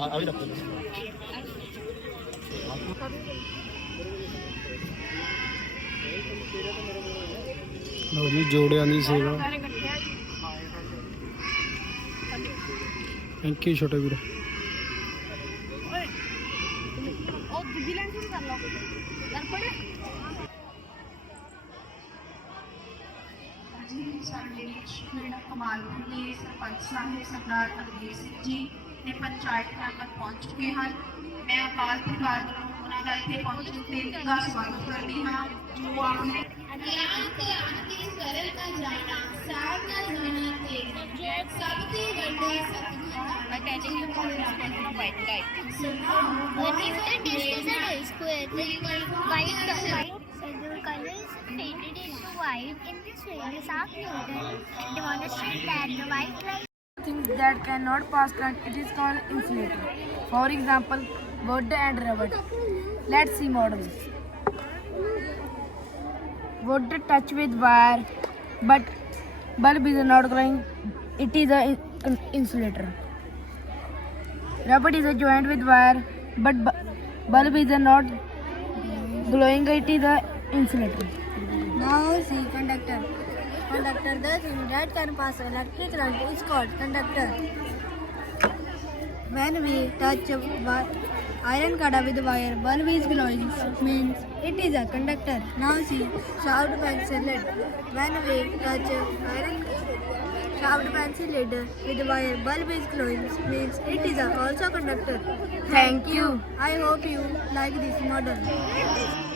ਆ ਆ ਵੀ ਰੱਖੋ ਲਓ ਜੀ, ਜੋੜਿਆਂ ਦੀ ਸੇਵਾ। ਥੈਂਕ ਯੂ ਛੋਟੇ ਵੀਰ। ਉਹ ਦੂਜੀ ਲਾਈਨ ਕਰ ਲਓ ਕਰ ਜੀ, ਸਾਡੇ ਮੇਰਾ ਕਮਾਲਪੁਰ ਦੇ ਸਰਪੰਚ ਸਾਹਿਬ, ਸਰਦਾਰ ਅਰਜੀਤ ਸਿੰਘ ਜੀ। ਨੇ ਪੰਚਾਇਤ ਮੈਂਬਰ ਪਹੁੰਚ ਚੁੱਕੇ ਹਨ ਮੈਂ ਅਕਾਲ ਪਰਿਵਾਰ ਵੱਲੋਂ ਉਹਨਾਂ ਦਾ ਇੱਥੇ ਪਹੁੰਚਣ ਤੇ ਨਿੱਘਾ ਸਵਾਗਤ ਕਰਦੀ ਹਾਂ ਜੋ ਆਪਣੇ ਗਿਆਨ ਤੇ ਆਨੰਦ ਸਰਲ ਦਾ ਜਾਣਾ ਸਾਰ ਦਾ ਜਾਣਾ ਤੇ ਸਭ ਤੋਂ ਵੱਡੇ ਸਤਿਗੁਰ attaching the colors on a white light. What is the distance at a square? The white color. So the color is faded into white. In this way, the soft model demonstrates that the white light things that cannot pass current it is called insulator for example wood and rubber. Let's see models. Wood touch with wire but bulb is not glowing it is a in- insulator. Rubber is a joint with wire but bulb is not glowing. It is a insulator. Now see conductor conductor the in that can pass electric current is called conductor. When we touch a iron kada with wire bulb is glowing means it is a conductor. Now see sharp pencil lid. When we touch iron sharp pencil lid with wire bulb is glowing means it is a also conductor. Thank you. I hope you like this model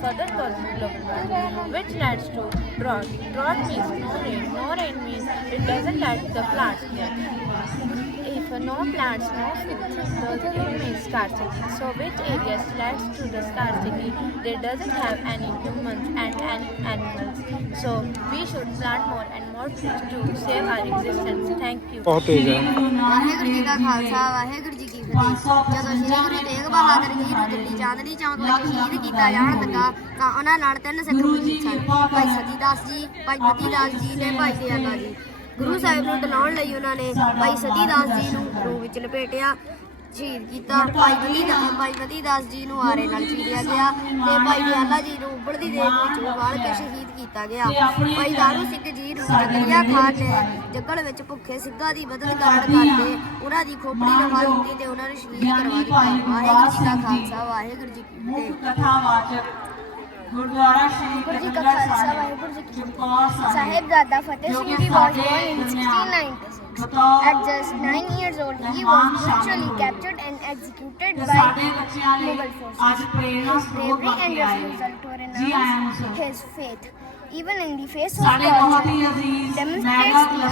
further warming, which leads to drought. Drought means no rain. No rain means it doesn't let the plants get. If no plants, no food, the thing means scarcity. So which areas leads to the scarcity? There doesn't have any humans and any animals. So we should plant more and more trees to save our existence. Thank you. ਬਹੁਤ ਤੇਜ਼ ਹੈ ਵਾਹਿਗੁਰੂ ਜੀ ਕਾ ਖਾਲਸਾ ਵਾਹਿਗੁਰੂ ਜੀ ਕੀ ਫਤਿਹ ਜਦੋਂ ਸ੍ਰੀ ਗੁਰੂ ਤੇਗ ਬਹਾਦਰ ਜੀ ਨੂੰ ਦਿੱਲੀ ਚਾਂਦਨੀ ਚੌਂਕ ਵਿੱਚ ਸ਼ਹੀਦ ਕੀਤਾ ਜਾਣ ਲੱਗਾ ਤਾਂ ਉਹਨਾਂ ਨਾਲ ਤਿੰਨ ਸਿੱਖ ਵਜ਼ੀਰ ਸਨ ਭਾਈ ਸਤੀ ਦਾਸ ਜੀ ਭਾਈ ਮਤੀ ਦਾਸ ਜੀ ਤੇ ਭਾਈ ਦਇਆਲਾ ਜੀ ਗੁਰੂ ਸਾਹਿਬ ਨੂੰ ਡਲਾਉਣ ਲਈ ਉਹਨਾਂ ਨੇ ਭਾਈ ਸਤੀ ਦਾਸ ਜੀ ਨੂੰ ਰੂਹ ਵਿੱਚ ਲਪੇਟਿਆ ਸ਼ਹੀਦ ਕੀਤਾ। ਭਾਈ ਮਤੀ ਦਾ ਭਾਈ ਮਤੀ ਦਾਸ ਜੀ ਨੂੰ ਆਰੇ ਨਾਲ ਚੀਰਿਆ ਗਿਆ ਤੇ ਭਾਈ ਦਇਆਲਾ ਜੀ ਨੂੰ ਉੱਭੜਦੀ ਦੇਗ ਵਿੱਚ ਉਬਾਲ ਕੇ ਸ਼ਹੀਦ ਕੀਤਾ ਗਿਆ। ਭਾਈ ਦਾਰੂ ਸਿੰਘ ਜੀ ਨੂੰ ਜਕਰੀਆ ਖਾਨ ਨੇ ਜੱਗੜ ਵਿੱਚ ਭੁੱਖੇ ਸਿੰਘਾਂ ਦੀ ਮਦਦ ਕਰਨ ਕਰਕੇ ਉਹਨਾਂ ਦੀ ਖੋਪੜੀ ਲਵਾ ਦਿੱਤੀ ਤੇ ਉਹਨਾਂ ਨੂੰ ਸ਼ਹੀਦ ਕਰਵਾ ਦਿੱਤਾ। ਵਾਹਿਗੁਰੂ ਜੀ ਕਾ ਖਾਲਸਾ ਵਾਹਿਗੁਰੂ ਜੀ ਕੀ ਫਤਿਹ। Gurdwara Shri कतंगा Sahib Chamkaur Sahib Dada Fateh Singh born in 1696. At just nine years old, he was brutally captured and executed by Mughal forces. His bravery and refusal to renounce his faith, even in the face of torture, demonstrates the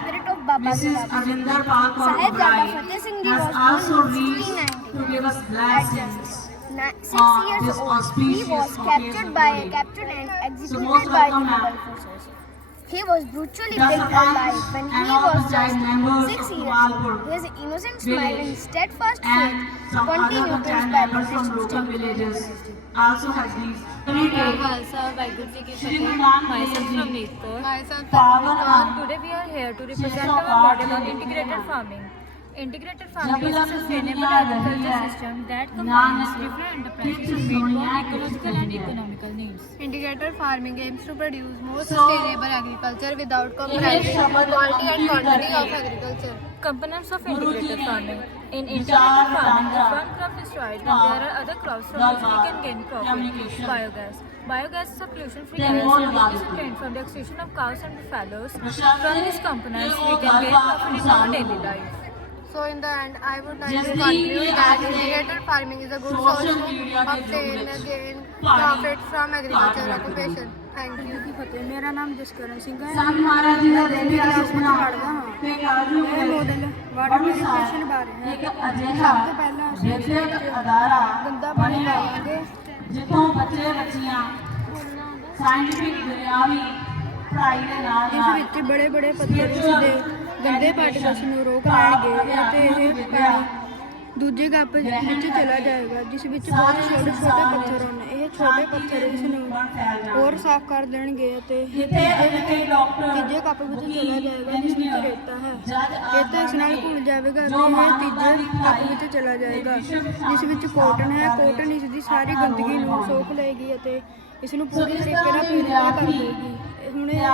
spirit of Baba Sahib Dada Fateh Singh ji was born in 1690. At six years old, he was captured by a captain and executed by the rebel forces. He was brutally killed alive when he was just six years old. His innocent smile and steadfast faith continued to inspire British villages. Also has these myself from Nagpur. Today we are here to represent our model of integrated farming integrated farming is a sustainable agriculture system that combines different enterprises to meet ecological and economical needs. Integrated farming aims to produce more sustainable agriculture without compromising quality and quantity of agriculture. Components of integrated farming. In integrated farming, the one crop is tried, but there are other crops from which we can gain profit. Biogas. Biogas is a pollution-free gas is obtained from the extraction of cows and buffaloes. From these components, we can gain profit in our daily life. So in the end, I would like to conclude that integrated farming is a good source to obtain gain profit from agriculture occupation. Thank you. ਫਤਿਹ ਮੇਰਾ ਨਾਮ ਜਸਕਰਨ ਸਿੰਘ ਹੈ ਸੰਤ ਮਹਾਰਾਜ ਜੀ ਦਾ ਦਾ ਸੁਪਨਾ ਪੜ੍ਹਦਾ ਹਾਂ ਤੇ ਕਾਜੂ ਇਹ model water ਪਿਊਰੀਫਿਕੇਸ਼ਨ ਬਾਰੇ ਹੈ ਇੱਕ ਅਜਿਹਾ ਸਭ ਤੋਂ ਪਹਿਲਾਂ ਅਸੀਂ ਇਸ ਵਿਦਿਅਕ ਵਿੱਚ ਅਦਾਰਾ ਗੰਦਾ ਪਾਣੀ ਪਾਵਾਂਗੇ ਜਿੱਥੋਂ ਬੱਚੇ ਬੱਚੀਆਂ ਸਾਇੰਟਿਫਿਕ ਦੁਨਿਆਵੀ ਪੜ੍ਹਾਈ ਦੇ ਨਾਲ ਇਸ ਵਿੱਚ ਬੜੇ ਬੜੇ ਪੱਥਰ ਦੇ ਗੰਦੇ ਪਾਰਟੀਕਲਸ ਨੂੰ ਰੋਕ ਲੈਣਗੇ ਅਤੇ ਇਹ ਪਾਣੀ ਦੂਜੇ ਕੱਪ ਵਿੱਚ ਚਲਾ ਜਾਏਗਾ ਜਿਸ ਵਿੱਚ ਬਹੁਤ ਛੋਟੇ ਛੋਟੇ ਪੱਥਰ ਹਨ ਇਹ ਛੋਟੇ ਪੱਥਰ ਇਸ ਨੂੰ ਹੋਰ ਸਾਫ਼ ਕਰ ਦੇਣਗੇ ਅਤੇ ਇਹ ਤੀਜੇ ਤੀਜੇ ਕੱਪ ਵਿੱਚ ਚਲਾ ਜਾਏਗਾ ਜਿਸ ਵਿੱਚ ਰੇਤਾ ਹੈ ਇਹ ਤਾਂ ਇਸ ਨਾਲ ਘੁਲ ਜਾਵੇਗਾ ਅਤੇ ਇਹ ਤੀਜੇ ਕੱਪ ਵਿੱਚ ਚਲਾ ਜਾਏਗਾ। ਜਿਸ ਵਿੱਚ ਕੋਟਨ ਹੈ ਕੋਟਨ ਇਸ ਦੀ ਸਾਰੀ ਗੰਦਗੀ ਨੂੰ ਸੋਖ ਲਏਗੀ ਅਤੇ ਇਸ ਨੂੰ ਪੂਰੀ ਤਰੀਕੇ ਨਾਲ ਪਿਊਰੀਫਾਈ ਕਰ ਦੇਗੀ ਹੁਣ ਇਹ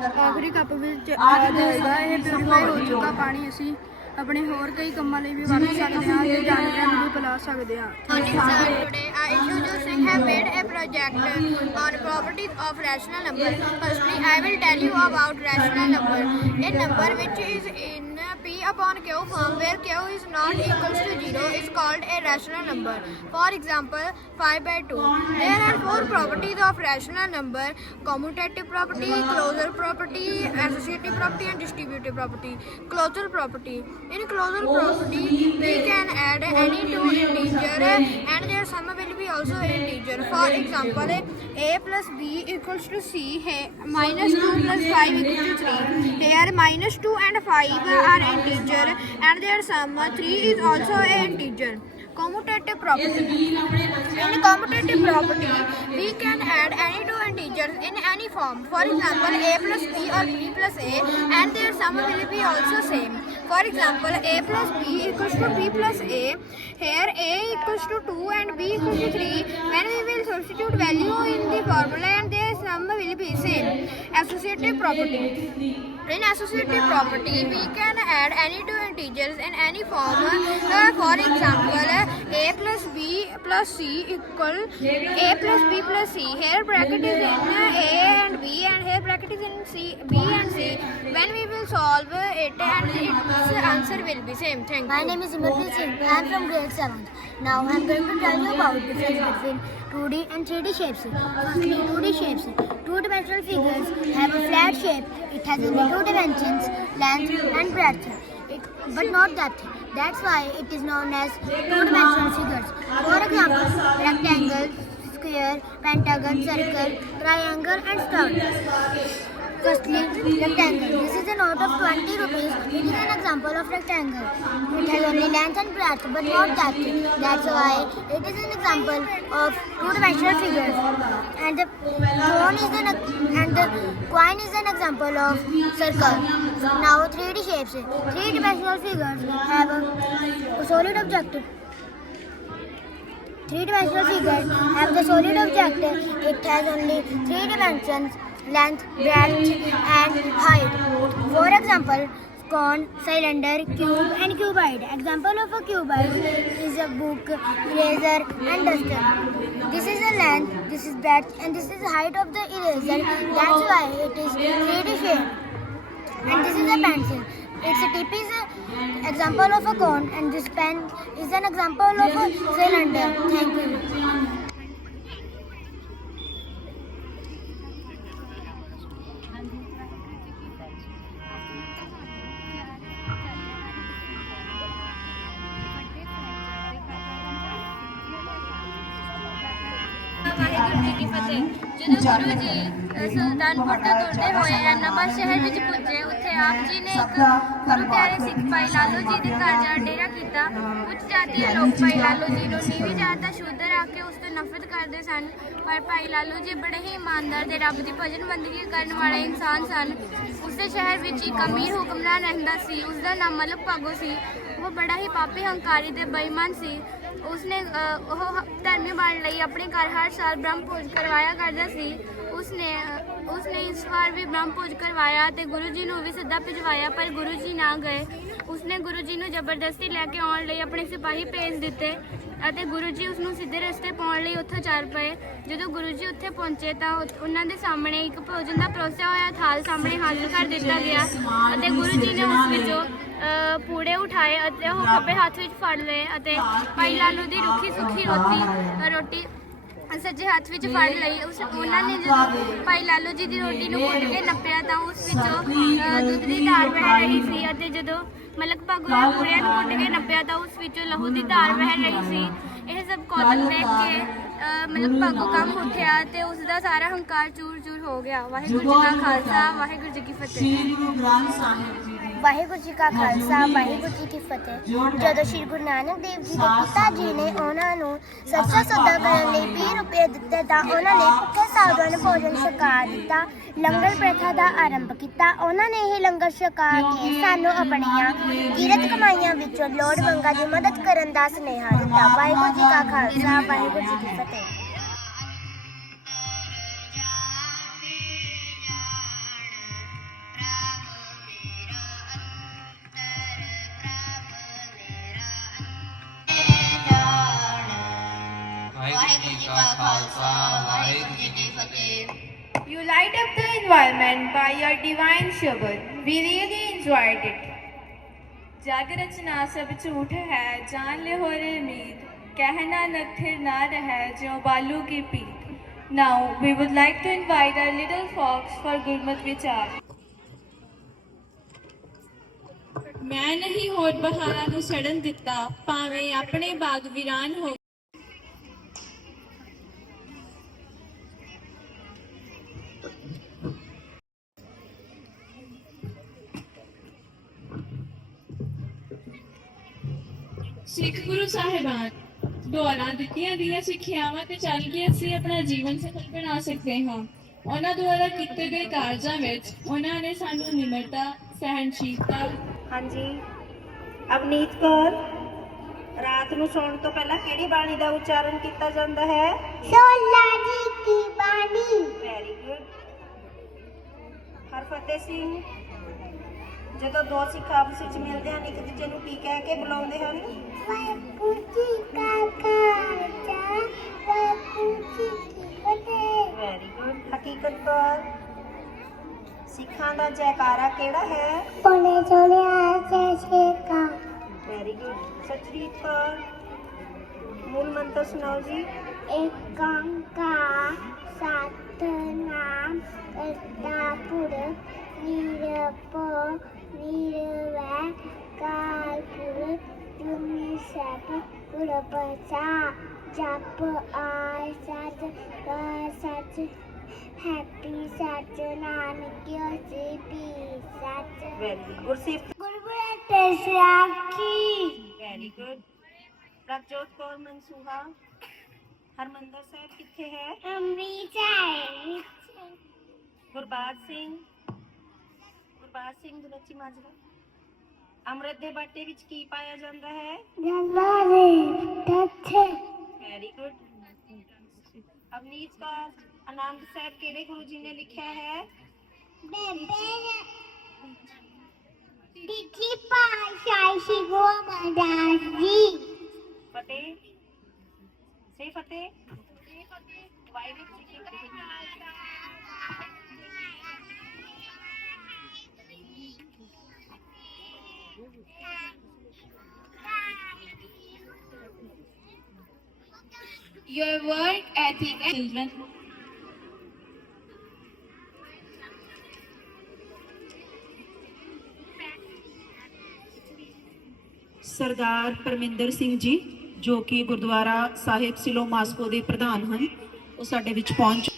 ਆਖਰੀ ਕੱਪ ਵਿੱਚ ਆ ਜਾਏਗਾ ਇਹ ਪਿਊਰੀਫਾਈ ਹੋ ਚੁੱਕਾ ਪਾਣੀ ਅਸੀਂ ਆਪਣੇ ਹੋਰ ਕਈ ਕੰਮਾਂ ਲਈ ਵੀ ਵਰਤ ਸਕਦੇ ਹਾਂ ਤੇ ਜਾਨਵਰਾਂ ਨੂੰ ਵੀ ਪਿਲਾ ਸਕਦੇ ਹਾਂ Morning, sir. Today, I, Ishuju Singh, have made a project on properties of rational number. Firstly, I will tell you about rational number. A number which is in P upon Q form where Q is not equals to 0 is called a rational number. For example, 5 by 2. There are four properties of rational number. Commutative property, closure property, associative property and distributive property. Closure property. In closure property, we can add any two integer and their sum will be also integer. For example, a plus b equals to c hey, minus 2 plus 5 equals to 3. Here minus 2 and 5 are integer and their sum 3 is also a integer. Commutative property. In commutative property, we can add any two integers in any form. For example, a plus b or b plus a, and their sum will be also same. For example, a plus b equals to b plus a. Here a equals to 2 and b equals to 3. When we will substitute value in the formula and their sum will be same. Associative property. In associative property, we can add any two integers in any form. Uh, for example, a plus b plus c equal a plus b plus c. Here bracket is in a and b, and here bracket is in c, b and When we will solve it, and its answer will be same. Thank My you. name is Imarpreet Singh. I am from grade 7th. Now I am going to tell you about difference between 2D and 3D shapes. Firstly, 2D shapes. Two-dimensional figures have a flat shape. It has only two dimensions, length and breadth. It, but not depth. That's why it is known as two-dimensional figures. For example, rectangle, square, pentagon, circle, triangle and star. Firstly, rectangle. This is a note of 20 rupees. It is an example of rectangle. It has only length and breadth, but not depth. That's why it is an example of two-dimensional figures. And the cone is an and the coin is an example of circle. Now, 3D shapes. Three-dimensional figures have a solid object. Three-dimensional figures have the solid object. It has only three dimensions, length, breadth and height. For example, cone, cylinder, cube and cuboid. Example of a cuboid is a book, eraser and duster. This is the length, this is breadth and this is the height of the eraser. That's why it is 3D shape. And this is a pencil. Its tip is an example of a cone and this pen is an example of a cylinder. Thank you. Guru ji Sultanpur ਤੋਂ ਤੁਰਦੇ ਹੋਏ ਐਨਾਬਾਦ ਸ਼ਹਿਰ ਵਿੱਚ ਪੁੱਜੇ। ਉੱਥੇ ਆਪ ਜੀ ਨੇ ਇੱਕ ਗੁਰੂ ਪਿਆਰੇ ਸਿੱਖ ਭਾਈ ਲਾਲੋ ਜੀ ਦੇ ਘਰ ਜਾ ਡੇਰਾ ਕੀਤਾ। ਉੱਚ ਜਾਤੀ ਦੇ ਲੋਕ ਭਾਈ ਲਾਲੋ ਜੀ ਨੂੰ ਨੀਵੀਂ ਜਾਤ ਦਾ ਸ਼ੂਦਰ ਆ ਕੇ ਉਸ ਤੋਂ ਨਫ਼ਰਤ ਕਰਦੇ ਸਨ। ਪਰ ਭਾਈ ਲਾਲੋ ਜੀ ਬੜੇ ਹੀ ਇਮਾਨਦਾਰ ਤੇ ਰੱਬ ਦੀ ਭਜਨ ਬੰਦਗੀ ਕਰਨ ਵਾਲੇ ਇਨਸਾਨ ਸਨ। ਉਸ ਦੇ ਸ਼ਹਿਰ ਵਿੱਚ ਇੱਕ ਅਮੀਰ ਹੁਕਮਰਾਨ ਰਹਿੰਦਾ ਸੀ। ਉਸ ਦਾ ਨਾਮ ਮਲਕ ਭਾਗੋ ਸੀ। ਉਹ ਬੜਾ ਹੀ ਪਾਪੀ ਹੰਕਾਰੀ ਤੇ ਬੇਈਮਾਨ ਸੀ। ਉਸਨੇ ਉਹ ਧਰਮੀ ਬਣ ਲਈ ਆਪਣੇ ਘਰ ਹਰ ਸਾਲ ਬ੍ਰਹਮ ਭੋਜ ਕਰਵਾਇਆ ਕਰਦਾ ਸੀ। ਉਸਨੇ ਉਸਨੇ ਇਸ ਵਾਰ ਵੀ ਬ੍ਰਹਮ ਭੋਜ ਕਰਵਾਇਆ ਤੇ ਗੁਰੂ ਜੀ ਨੂੰ ਵੀ ਸੱਦਾ ਭਿਜਵਾਇਆ ਪਰ ਗੁਰੂ ਜੀ ਨਾ ਗਏ। ਉਸਨੇ ਗੁਰੂ ਜੀ ਨੂੰ ਜ਼ਬਰਦਸਤੀ ਲੈ ਕੇ ਆਉਣ ਲਈ ਆਪਣੇ ਸਿਪਾਹੀ ਭੇਜ ਦਿੱਤੇ ਅਤੇ ਗੁਰੂ ਜੀ ਉਸ ਨੂੰ ਸਿੱਧੇ ਰਸਤੇ ਪਾਉਣ ਲਈ ਉੱਥੋਂ ਚੱਲ ਪਏ। ਜਦੋਂ ਗੁਰੂ ਜੀ ਉੱਥੇ ਪਹੁੰਚੇ ਤਾਂ ਉਹਨਾਂ ਦੇ ਸਾਹਮਣੇ ਇੱਕ ਭੋਜਨ ਦਾ ਪਰੋਸਿਆ ਹੋਇਆ ਥਾਲ ਸਾਹਮਣੇ ਹਾਜ਼ਰ ਕਰ ਦਿੱਤਾ ਗਿਆ ਅਤੇ ਗੁਰੂ ਜੀ ਨੇ ਉਸ ਵਿੱਚੋਂ ਅ, ਪੂੜੇ ਉਠਾਏ ਅਤੇ ਉਹ ਖੱਬੇ ਹੱਥ ਵਿੱਚ ਫੜ ਲਏ ਅਤੇ ਭਾਈ ਲਾਲੂ ਦੀ ਰੁੱਖੀ ਸੁੱਖੀ ਰੋਟੀ ਰੋਟੀ ਸੱਜੇ ਹੱਥ ਵਿੱਚ ਫੜ ਲਈ। ਉਸ ਉਹਨਾਂ ਨੇ ਜਦੋਂ ਭਾਈ ਲਾਲੂ ਜੀ ਦੀ ਰੋਟੀ ਨੂੰ ਕੁੱਟ ਕੇ ਨੱਪਿਆ ਤਾਂ ਉਸ ਵਿੱਚੋਂ ਦੁੱਧ ਦੀ ਧਾਰ ਵਹਿ ਰਹੀ ਸੀ ਅਤੇ ਜਦੋਂ ਮਲਕ ਭਾਗੋ ਨੇ ਪੂੜਿਆਂ ਨੂੰ ਕੁੱਟ ਕੇ ਨੱਪਿਆ ਤਾਂ ਉਸ ਵਿੱਚੋਂ ਲਹੂ ਦੀ ਧਾਰ ਵਹਿ ਰਹੀ ਸੀ। ਇਹ ਸਭ ਕੌਤਕ ਦੇਖ ਕੇ ਮਲਕ ਭਾਗੋ ਕੰਮ ਉੱਠਿਆ ਤੇ ਉਸ ਦਾ ਸਾਰਾ ਹੰਕਾਰ ਚੂਰ ਚੂਰ ਹੋ ਗਿਆ। ਵਾਹਿਗੁਰੂ ਜੀ ਕਾ ਖਾਲਸਾ ਵਾਹਿਗੁਰੂ ਜੀ ਕੀ ਫਤਿਹ। ਸ੍ਰੀ ਗੁਰੂ ਗ੍ਰੰਥ ਸਾਹਿਬ ਜੀ ਦੀ ਵਾਹਿਗੁਰੂ ਜੀ ਕਾ ਖਾਲਸਾ ਵਾਹਿਗੁਰੂ ਜੀ ਕੀ ਫਤਿਹ। ਜਦੋਂ ਸ਼੍ਰੀ ਗੁਰੂ ਨਾਨਕ ਦੇਵ ਜੀ ਦੇ ਪਿਤਾ ਜੀ ਨੇ ਉਹਨਾਂ ਨੂੰ ਸੱਚਾ ਸੌਦਾ ਕਰਨ ਲਈ 20 ਰੁਪਏ ਦਿੱਤੇ ਤਾਂ ਉਹਨਾਂ ਨੇ ਭੁੱਖੇ ਸਾਧੂਆਂ ਨੂੰ ਭੋਜਨ ਛਕਾ ਦਿੱਤਾ। ਲੰਗਰ ਪ੍ਰਥਾ ਦਾ ਆਰੰਭ ਕੀਤਾ। ਉਹਨਾਂ ਨੇ ਇਹ ਲੰਗਰ ਛਕਾ ਕੇ ਸਾਨੂੰ ਆਪਣੀਆਂ ਕਿਰਤ ਕਮਾਈਆਂ ਵਿੱਚੋਂ ਲੋੜਵੰਦਾਂ ਦੀ ਮਦਦ ਕਰਨ ਦਾ ਸੁਨੇਹਾ ਦਿੱਤਾ। ਵਾਹਿਗੁਰੂ ਜੀ ਕਾ ਖਾਲਸਾ ਵਾਹਿਗੁਰੂ ਜੀ ਕੀ ਫਤਿਹ। ਜੀ ਕਾ ਖਾਲਸਾ ਵਾਹਿਗੁਰੂ ਜੀ ਕੀ ਫਤਿਹ You light up the environment by your divine Shabad. We really enjoyed it. ਜਗ ਰਚਨਾ ਸਭ ਝੂਠ ਹੈ ਜਾਨ ਲੈ ਹੋ ਰੇ ਮੀਤ ਕਹਿਣਾ ਨਖਿਰ ਨਾ ਰਹਿ ਜਿਉ ਬਾਲੂ ਕੀ ਪੀਤ now we would like to invite our little folks for ਗੁਰਮਤ ਵਿਚਾਰ ਮੈਂ ਨਹੀਂ ਹੋਰ ਬਹਾਰਾਂ ਨੂੰ ਸੜਨ ਦਿੱਤਾ ਭਾਵੇਂ ਆਪਣੇ ਬਾਗ ਵੀਰਾਨ ਹੋ ਸਿੱਖ ਗੁਰੂ ਸਾਹਿਬਾਨ ਦੁਆਰਾ ਦਿੱਤੀਆਂ ਦੀਆਂ ਸਿੱਖਿਆਵਾਂ ਤੇ ਚੱਲ ਕੇ ਅਸੀਂ ਆਪਣਾ ਜੀਵਨ ਸਫਲ ਬਣਾ ਸਕਦੇ ਹਾਂ। ਉਹਨਾਂ ਦੁਆਰਾ ਕੀਤੇ ਗਏ ਕਾਰਜਾਂ ਵਿੱਚ ਉਹਨਾਂ ਨੇ ਸਾਨੂੰ ਨਿਮਰਤਾ ਸਹਿਨਸ਼ੀਲਤਾ ਹਾਂਜੀ। ਅਵਨੀਤ ਕੌਰ ਰਾਤ ਨੂੰ ਸੌਣ ਤੋਂ ਪਹਿਲਾਂ ਕਿਹੜੀ ਬਾਣੀ ਦਾ ਉਚਾਰਨ ਕੀਤਾ ਜਾਂਦਾ ਹੈ? ਸੋਲਾ ਜੀ ਕੀ ਬਾਣੀ? ਵੈਰੀ ਗੁੱਡ ਹਰਫਤਿਹ ਸਿੰਘ ਜਦੋਂ ਦੋ ਸਿੱਖ ਆਪਸ ਵਿੱਚ ਮਿਲਦੇ ਹਨ ਇੱਕ ਦੂਜੇ ਨੂੰ ਕੀ ਕਹਿ ਕੇ ਬੁਲਾਉਂਦੇ ਹਨ? ਵਾਹਿਗੁਰੂ ਜੀ ਕਾ ਖਾਲਸਾ ਵਾਹਿਗੁਰੂ ਜੀ ਕੀ ਫਤਿਹ। ਵੈਰੀ ਗੁੱਡ ਹਕੀਕਤ ਕੌਰ ਸਿੱਖਾਂ ਦਾ ਜੈਕਾਰਾ ਕਿਹੜਾ ਹੈ? ਸੋਹਣਿਆ ਜੈ ਸ਼੍ਰੀ ਕਾ ਵੈਰੀ ਗੁੱਡ ਸਚਰੀਤ ਕੌਰ ਮੂਲ ਮੰਤਰ ਸੁਣਾਓ ਜੀ। ਏਕੰਕਾਰ ਸਤਨਾਮ ਕਰਤਾ ਪੁਰਖ ਨਿਰਭਉ ਨਿਰਵੈਰ ਕਾਲ ਪੁਰਖ ਤੁਮੇ ਸਭ ਗੁਰ ਬਚਾ ਜਪ ਆਇ ਸਤ ਕਾ ਸਚ ਹੈਪੀ ਸਚ ਨਾਨਕ ਹੋਸੀ ਪੀ ਸਚ ਵੈਰੀ ਗੁੱਡ ਗੁਰਸਿਫਤ ਗੁਰਬੁਰੇ ਤੇ ਸਾਖੀ ਵੈਰੀ ਗੁੱਡ ਪ੍ਰਭਜੋਤ ਕੌਰ ਮਨਸੂਹਾ ਹਰਮੰਦਰ ਸਾਹਿਬ ਕਿੱਥੇ ਹੈ ਅੰਮ੍ਰਿਤਸਰ ਵਿੱਚ ਗੁਰਬਾਜ ਸਿੰਘ ਗੁਰਬਾਜ ਸਿੰਘ ਦੁਲੱਚੀ ਮਾਜਰਾ ਅੰਮ੍ਰਿਤ ਦੇ ਬਾਟੇ ਵਿੱਚ ਕੀ ਪਾਇਆ ਜਾਂਦਾ ਹੈ ਜਲਾਲੇ ਤੱਥੇ ਵੈਰੀ ਗੁੱਡ ਅਵਨੀਤ ਕੌਰ ਆਨੰਦ ਸਾਹਿਬ ਕਿਹੜੇ ਗੁਰੂ ਜੀ ਨੇ ਲਿਖਿਆ ਹੈ ਬੇਬੇ ਦਿੱਤੀ ਪਾਸ਼ਾਈ ਸ਼੍ਰੀ ਗੁਰੂ ਅਮਰਦਾਸ ਜੀ ਫਤਿਹ ਸੇ ਫਤਿਹ ਵਾਹਿਗੁਰੂ ਜੀ ਕੀ Khalsa Your work ethic children. ਸਰਦਾਰ ਪਰਮਿੰਦਰ ਸਿੰਘ ਜੀ ਜੋ ਕਿ ਗੁਰਦੁਆਰਾ ਸਾਹਿਬ ਸਿਲੋ ਮਾਸਕੋ ਦੇ ਪ੍ਰਧਾਨ ਹਨ, ਉਹ ਸਾਡੇ ਵਿੱਚ ਪਹੁੰਚ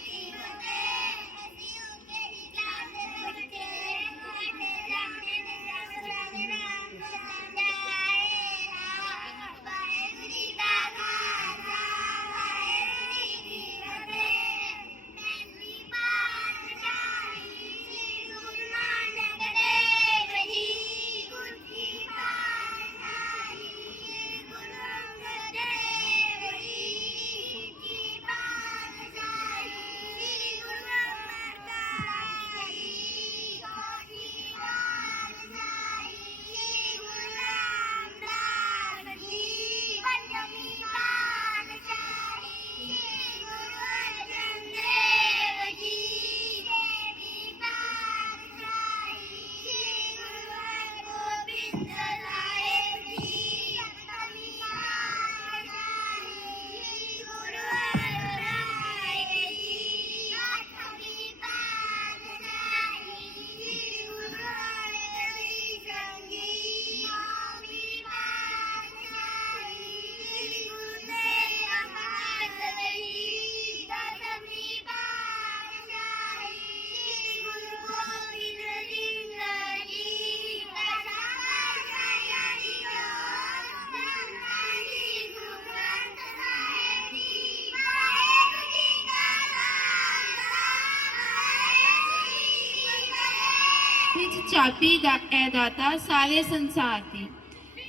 his chapi da data sare sansar di.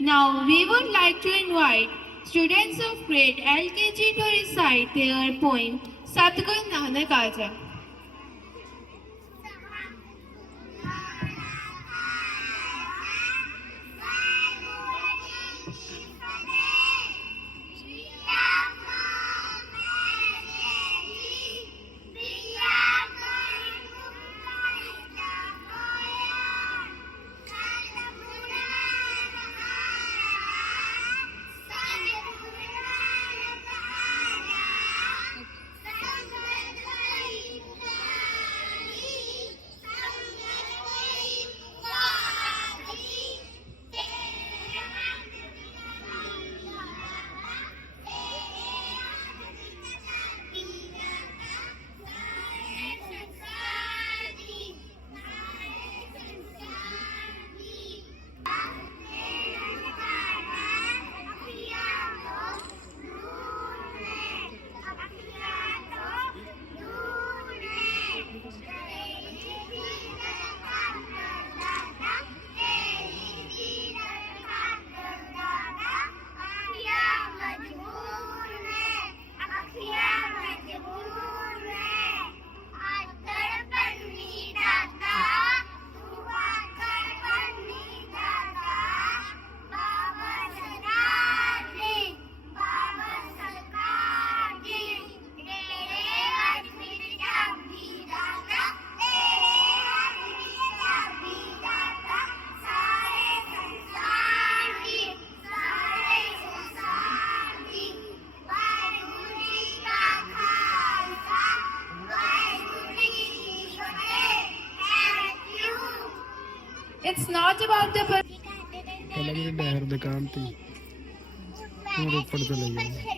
Now we would like to invite students of grade LKG to recite their poem Satgur Nanak Aja. it's not about the ਪਹਿਲਾਂ ਵੀ ਨਹਿਰ ਦੁਕਾਨ ਤੇ ਹੁਣ ਰੋਪੜ ਚਲੇ ਗਏ।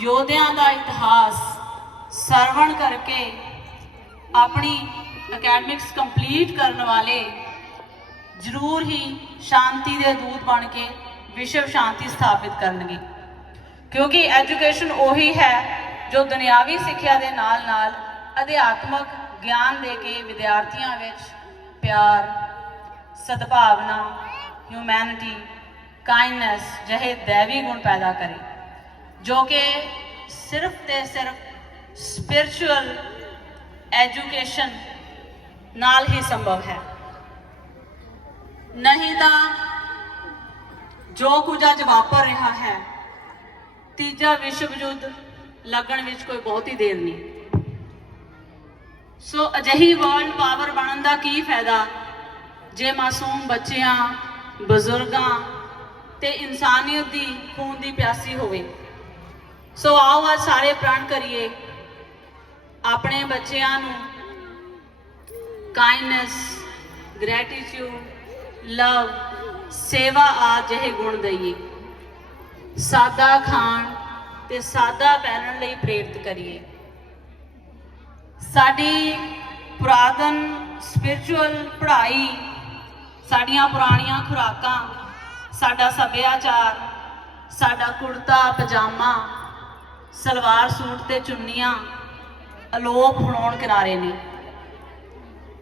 ਯੋਧਿਆਂ ਦਾ ਇਤਿਹਾਸ ਸਰਵਣ ਕਰਕੇ ਆਪਣੀ ਅਕੈਡਮਿਕਸ ਕੰਪਲੀਟ ਕਰਨ ਵਾਲੇ ਜ਼ਰੂਰ ਹੀ ਸ਼ਾਂਤੀ ਦੇ ਦੂਤ ਬਣ ਕੇ ਵਿਸ਼ਵ ਸ਼ਾਂਤੀ ਸਥਾਪਿਤ ਕਰਨਗੇ। ਕਿਉਂਕਿ ਐਜੂਕੇਸ਼ਨ ਉਹੀ ਹੈ ਜੋ ਦੁਨਿਆਵੀ ਸਿੱਖਿਆ ਦੇ ਨਾਲ-ਨਾਲ ਅਧਿਆਤਮਕ ਗਿਆਨ ਦੇ ਕੇ ਵਿਦਿਆਰਥੀਆਂ ਵਿੱਚ ਪਿਆਰ, ਸਦਭਾਵਨਾ ਹਿਊਮੈਨਿਟੀ ਕਾਈਂਡਨੈਸ ਜਿਹੇ ਦੇਵੀ ਗੁਣ ਪੈਦਾ ਕਰੇ। ਜੋ ਕਿ ਸਿਰਫ ਤੇ ਸਿਰਫ ਸਪਿਰਚੁਅਲ ਐਜੂਕੇਸ਼ਨ ਨਾਲ ਹੀ ਸੰਭਵ ਹੈ। ਨਹੀਂ ਤਾਂ ਜੋ ਕੁਝ ਅੱਜ ਵਾਪਰ ਰਿਹਾ ਹੈ, ਤੀਜਾ ਵਿਸ਼ਵ ਯੁੱਧ ਲੱਗਣ ਵਿੱਚ ਕੋਈ ਬਹੁਤੀ ਦੇਰ ਨਹੀਂ। ਸੋ ਅਜਿਹੀ ਵਰਲਡ ਪਾਵਰ ਬਣਨ ਦਾ ਕੀ ਫਾਇਦਾ? ਜੇ ਮਾਸੂਮ ਬੱਚਿਆਂ, ਬਜ਼ੁਰਗਾਂ ਤੇ ਇਨਸਾਨੀਅਤ ਦੀ ਖੂਨ ਦੀ ਪਿਆਸੀ ਹੋਵੇ ਸੋ ਆਓ ਅੱਜ ਸਾਰੇ ਪ੍ਰਣ ਕਰੀਏ। ਆਪਣੇ ਬੱਚਿਆਂ ਨੂੰ ਕਾਈਂਡਨੈਸ ਗ੍ਰੈਟੀਟਿਊਡ ਲਵ ਸੇਵਾ ਆ ਜਿਹੇ ਗੁਣ ਦਈਏ। ਸਾਦਾ ਖਾਣ ਤੇ ਸਾਦਾ ਪਹਿਨਣ ਲਈ ਪ੍ਰੇਰਿਤ ਕਰੀਏ। ਸਾਡੀ ਪੁਰਾਤਨ ਸਪਿਰਚੁਅਲ ਪੜ੍ਹਾਈ, ਸਾਡੀਆਂ ਪੁਰਾਣੀਆਂ ਖੁਰਾਕਾਂ, ਸਾਡਾ ਸੱਭਿਆਚਾਰ, ਸਾਡਾ ਕੁੜਤਾ, ਪਜਾਮਾ ਸਲਵਾਰ ਸੂਟ ਤੇ ਚੁੰਨੀਆਂ ਅਲੋਪ ਹੋਣ ਕਿਨਾਰੇ ਨੇ।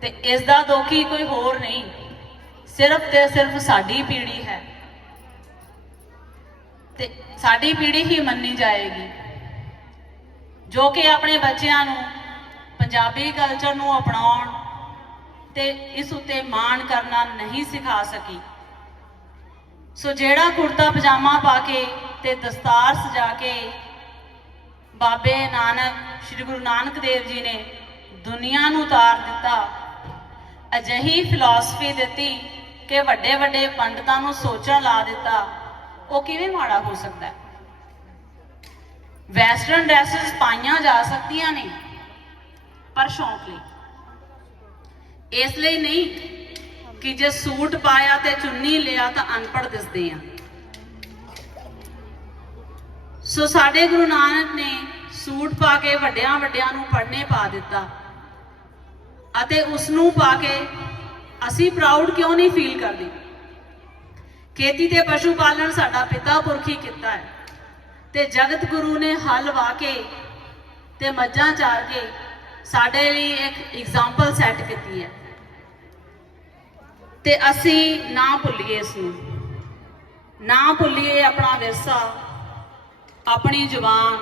ਤੇ ਇਸ ਦਾ ਦੋਖੀ ਕੋਈ ਹੋਰ ਨਹੀਂ। ਸਿਰਫ ਤੇ ਸਿਰਫ ਸਾਡੀ ਪੀੜ੍ਹੀ ਹੈ। ਤੇ ਸਾਡੀ ਪੀੜ੍ਹੀ ਹੀ ਮੰਨੀ ਜਾਏਗੀ। ਜੋ ਕਿ ਆਪਣੇ ਬੱਚਿਆਂ ਨੂੰ ਪੰਜਾਬੀ ਕਲਚਰ ਨੂੰ ਅਪਣਾਉਣ ਤੇ ਇਸ ਉੱਤੇ ਮਾਣ ਕਰਨਾ ਨਹੀਂ ਸਿਖਾ ਸਕੀ। ਸੋ ਜਿਹੜਾ ਕੁੜਤਾ ਪਜਾਮਾ ਪਾ ਕੇ ਤੇ ਦਸਤਾਰ ਸਜਾ ਕੇ ਬਾਬੇ ਨਾਨਕ, ਸ੍ਰੀ ਗੁਰੂ ਨਾਨਕ ਦੇਵ ਜੀ ਨੇ ਦੁਨੀਆ ਨੂੰ ਉਤਾਰ ਦਿੱਤਾ। ਅਜਿਹੀ ਫਿਲਾਸਫੀ ਦਿੱਤੀ ਕਿ ਵੱਡੇ ਵੱਡੇ ਪੰਡਤਾਂ ਨੂੰ ਸੋਚਣ ਲਾ ਦਿੱਤਾ। ਉਹ ਕਿਵੇਂ ਮਾੜਾ ਹੋ ਸਕਦਾ ਹੈ? ਵੈਸਟਰਨ ਡਰੈਸਸ ਪਾਈਆਂ ਜਾ ਸਕਦੀਆਂ ਨੇ, ਪਰ ਸ਼ੌਂਕ ਲਈ। ਇਸ ਲਈ ਨਹੀਂ ਕਿ ਜੇ ਸੂਟ ਪਾਇਆ ਤੇ ਚੁੰਨੀ ਲਿਆ ਤਾਂ ਅਨਪੜ੍ਹ ਦਿਸਦੇ ਆ। ਸੋ ਸਾਡੇ ਗੁਰੂ ਨਾਨਕ ਨੇ ਸੂਟ ਪਾ ਕੇ ਵੱਡਿਆਂ ਵੱਡਿਆਂ ਨੂੰ ਪੜ੍ਹਨੇ ਪਾ ਦਿੱਤਾ। ਅਤੇ ਉਸ ਨੂੰ ਪਾ ਕੇ ਅਸੀਂ ਪ੍ਰਾਊਡ ਕਿਉਂ ਨਹੀਂ ਫੀਲ ਕਰਦੇ? ਖੇਤੀ ਤੇ ਪਸ਼ੂ ਪਾਲਣ ਸਾਡਾ ਪਿਤਾ ਪੁਰਖੀ ਕੀਤਾ ਹੈ। ਤੇ ਜਗਤ ਗੁਰੂ ਨੇ ਹਲ ਵਾ ਕੇ ਤੇ ਮੱਝਾਂ ਚਾਰ ਕੇ ਸਾਡੇ ਲਈ ਇੱਕ ਐਗਜ਼ਾਮਪਲ ਸੈੱਟ ਕੀਤੀ ਹੈ। ਤੇ ਅਸੀਂ ਨਾ ਭੁੱਲੀਏ ਇਸ ਨੂੰ ਨਾ ਭੁੱਲੀਏ ਆਪਣਾ ਵਿਰਸਾ। ਆਪਣੀ ਜ਼ੁਬਾਨ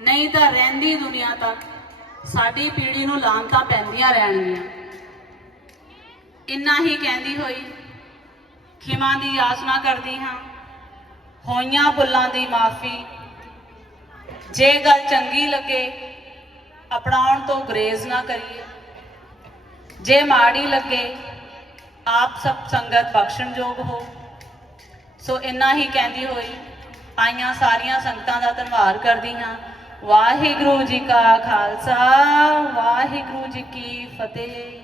ਨਹੀਂ ਤਾਂ ਰਹਿੰਦੀ ਦੁਨੀਆ ਤੱਕ, ਸਾਡੀ ਪੀੜ੍ਹੀ ਨੂੰ ਲਾਂਤਾਂ ਪੈਂਦੀਆਂ ਰਹਿਣਗੀਆਂ। ਇੰਨਾ ਹੀ ਕਹਿੰਦੀ ਹੋਈ, ਖਿਮਾ ਦੀ ਯਾਚਨਾ ਕਰਦੀ ਹਾਂ, ਹੋਈਆਂ ਭੁੱਲਾਂ ਦੀ ਮਾਫੀ। ਜੇ ਗੱਲ ਚੰਗੀ ਲੱਗੇ, ਅਪਣਾਉਣ ਤੋਂ ਗਰੇਜ਼ ਨਾ ਕਰੀਏ। ਜੇ ਮਾੜੀ ਲੱਗੇ, ਆਪ ਸਭ ਸੰਗਤ ਬਖਸ਼ਣਯੋਗ ਹੋ। ਸੋ ਇੰਨਾ ਹੀ ਕਹਿੰਦੀ ਹੋਈ ਆਈਆਂ ਸਾਰੀਆਂ ਸੰਗਤਾਂ ਦਾ ਧੰਨਵਾਦ ਕਰਦੀ ਹਾਂ। ਵਾਹਿਗੁਰੂ ਜੀ ਕਾ ਖਾਲਸਾ, ਵਾਹਿਗੁਰੂ ਜੀ ਕੀ ਫਤਿਹ।